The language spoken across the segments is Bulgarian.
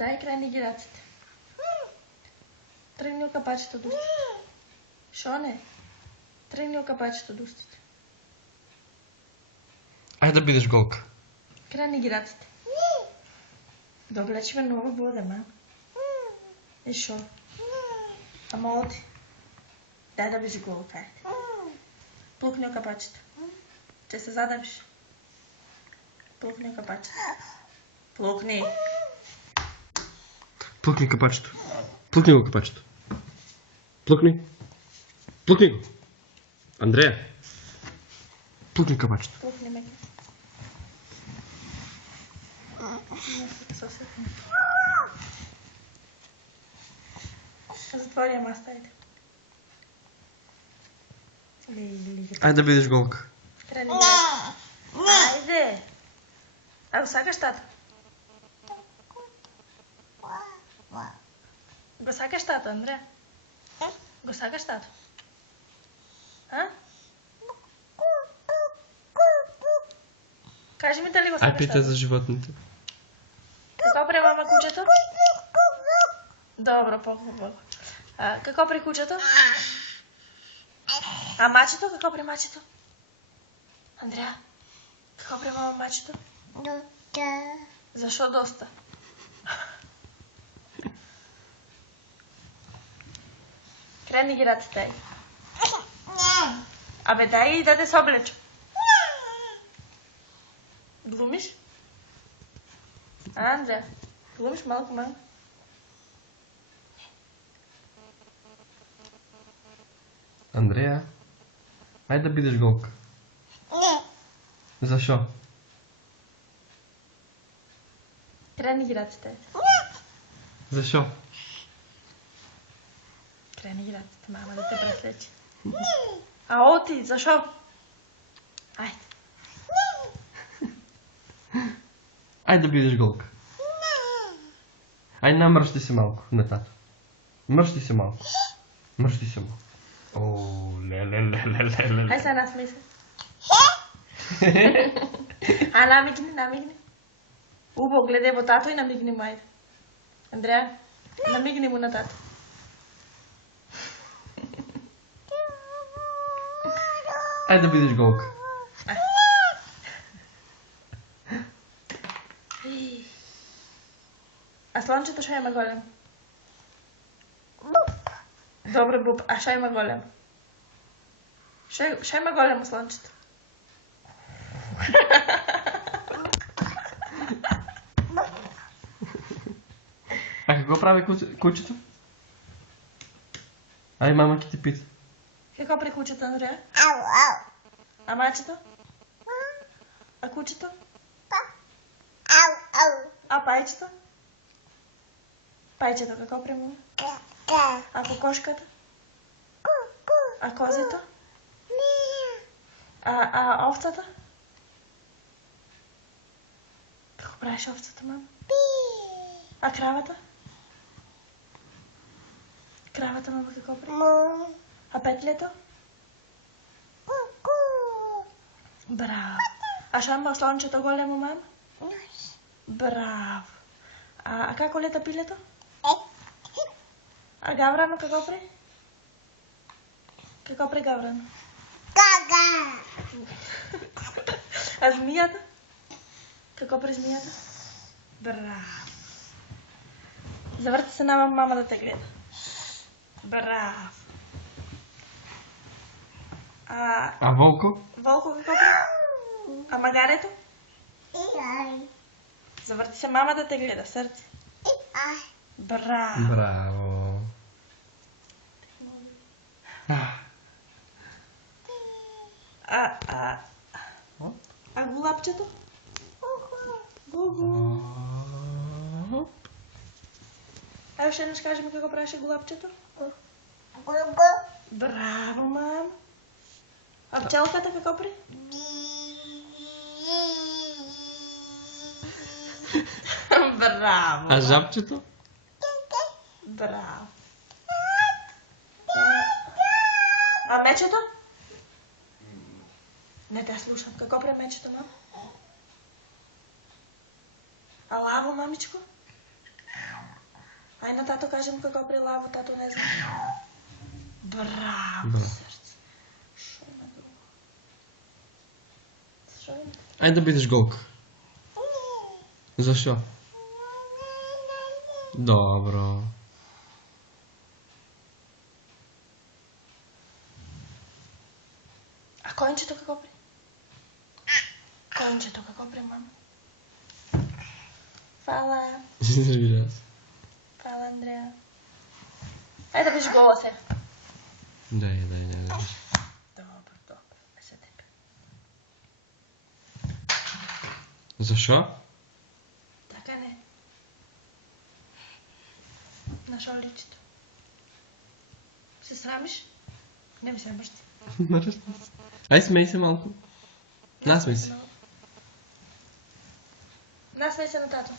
Дай крайни ги раците. Тръгни от капачето до устите. Шо не? Тръгни от капачето до устите. Айде да бидеш голка. Крайни ги раците. Добре, че ме много буде, ма. И шо? Ама оди. Дай да бидеш голка, айде. Плукни от капачето. Че се задавиш. Плукни от капачето. Плукни. Плъкни капачето. Плъкни го капачето. Плъкни. Плъкни го. Андрея. Плъкни капачето. Плукни ме. Затвори маста, айде. Айде да бидеш голка. Крайни град. Айде! А го сакаш, тато? Го сакаш, тато, Андрея? Го сакаш, тато? А? Кажи ми дали го Ай сакаш, питай тато? за животните. Какво прави мама кучето? Добро, по-хубаво. Какво при кучето? А мачето? Какво при мачето? Андрея? Какво при мама мачето? Доста. Защо доста? Крени ги раците, дай. Абе, дай и да те се облечу. Глумиш? А, Андрея? Глумиш малко, мама? Андрея. Айде да бидеш голка. Защо? Крени ги раците. Защо? Крени ги раците, мама, да те преслечи. А оти, защо? Айде. Айде да бидеш голка. Айде намръщи се малко на тато. Мръщи се малко. Мръщи се малко. О, ле. Ай сега насмей се. А намигни, намигни. Убо, гледай во тато и намигни му, айде. Андрея, намигни му на тато. Айде да бидеш голка. А слончето шо има голем? Добре, буб. А шо има голем? Шо има голем слончето? А какво прави кучето? Ай, мама ки те пита. Какво при кучето, Андрея? Ау, ау. А мачето? А кучето? Ау, ау. А пайчето? Пайчето какво при му? Ка. А кокошката? А козето? А овцата? Какво правиш овцата, мама? А кравата? Кравата, мама, какво прави? Му. А петлето? Ку-ку. Браво. А шо има слончето големо, мама? Нос. Браво. А како лета пилето? Е. А гаврано какво прави? Какво прави гаврано? Кага. А змията? Какво прави змията? Браво. Завърти се на мама да те гледа. Браво. А волко? Волко какво прави? А магарето? Ай. Завърти се мама да те гледа, сърце. Ай. Браво. Браво. А голапчето? Гу-гу. А още не кажем какво правеше голапчето? Гу-гу. Браво, мам. А пчелката какво прави? Браво. А жабчето? Браво. А мечето? Не те слушам. Какво прави мечето, мам? А лаво, мамичко? Ай на тато кажем какво прилава, тато не знае. Браво, Да. сърце. Шо има друго? Шо има? Айде да бидеш голка. Защо? Добро. А кончето какво при? Кончето какво при, мама? Фала. Разбира се. Фала, Андрея. Ай да биш гола сега. Дай. Добро, добро. Е за тебе. Защо? Така не. Нашо личето. Се срамиш? Не ми се бащи. Ай, смей се малко. Насмей се. Насмей се на тато.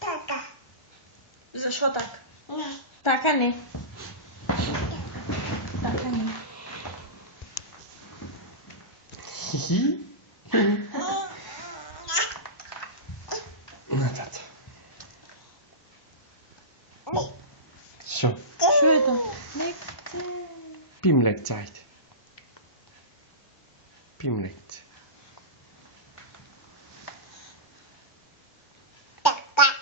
Така. Защо така? Не. Така не. Така не. Хихи. На тата. Що? Що е то? Пим лекция, айде. Пим лекция. Така.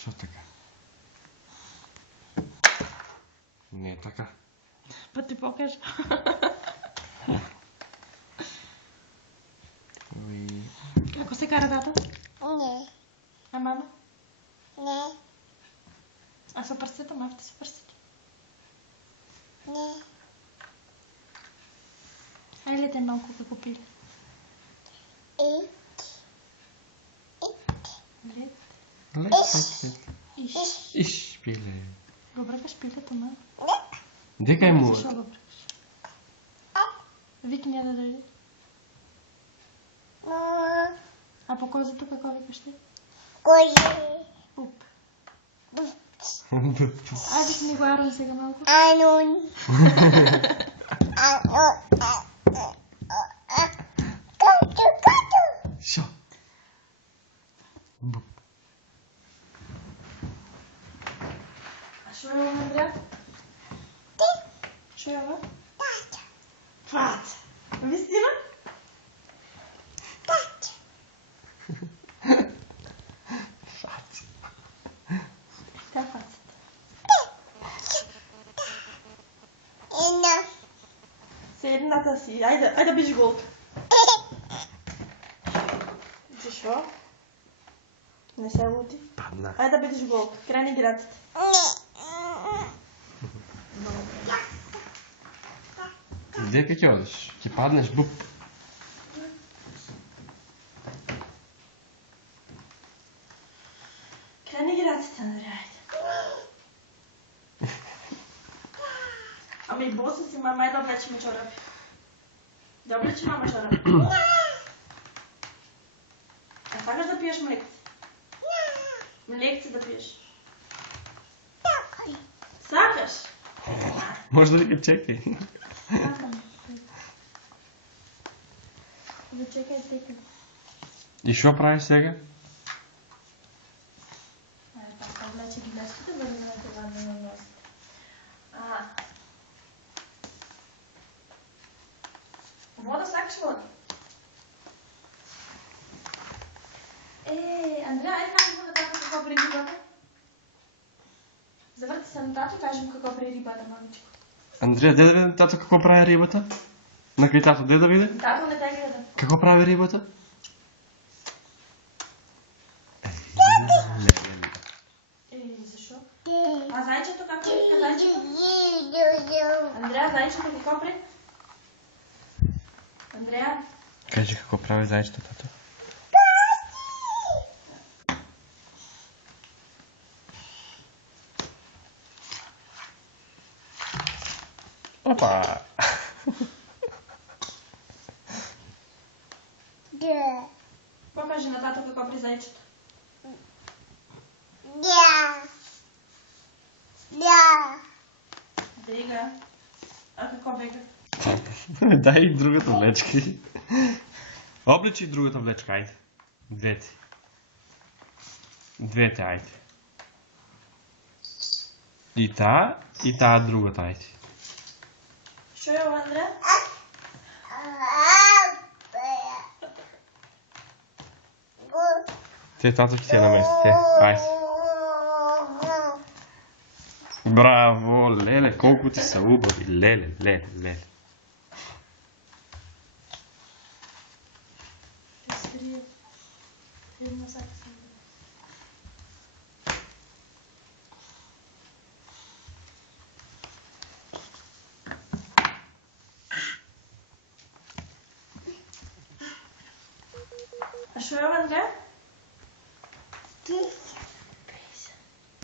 Що така? Не е така. Па ти покажа. Ой. Како се кара тато? Не. А мама? Не. А са пръстета? Мавте са пръстета. Не. Хайде малко како пили. И. Лед. Лекция. Иш. Иш, пиле. Го бракаш пилето, мама. Дека е му? Защо го бракаш? Вики няма да дойде. Мама. А по козата какво викаш ти? Кой? Пуп. Бuf. Ай, вики ми го Арон сега малко. Анун. Кату, кату. Що? Буп. А що е ова, Андрея? Ти. Що е ова? Тата. Фаца. Вистина? Тата. Фац. Тя фацата. Ина. Седната си. Айде да биш голка. Защо? Не се лути. Падна. Айде да бидеш голка. Край играците. Дека ќе одиш? Ќе паднеш, буп. Край играците, Андрея. Айде. Ами боса си, мама, айде да облечем чорапи. Да облечем, мама, чорапи. А сакаш да пиеш млекце? Млекце да пиеш. Така. Сакаш? Може да вика чекай. Зачекай тека. И што правиш сега? Айде, така облече ги деските, да видим това на носите. Вода, сакаш вода? Андрея, айде кажем на тата какво при рибата. Завърти се на тато и кажем какво при рибата, мамичко. Андрея, де да видим тато какво прави рибата? На кај тато, де да видим? Тато не те гледа. Какво прави рибата? Защо? А зайчето какво вика зайчето? Ю-ю-ю. Андрея, зайчето какво при? Андрея, Кажи какво прави зайчето, тато. Опа! Да. покажи на тато какво при зайчето. Да. Да. Дрига. А какво вика? Дай и другата влечка. Облечи и другата влечка, айде. Двете. Двете, айде. И тая другата, айде. Що е, Андре? Те, тато ќе се намести. Те, айде. Браво, леле, колко ти са убави. Леле, леле, леле. А що е, Андре?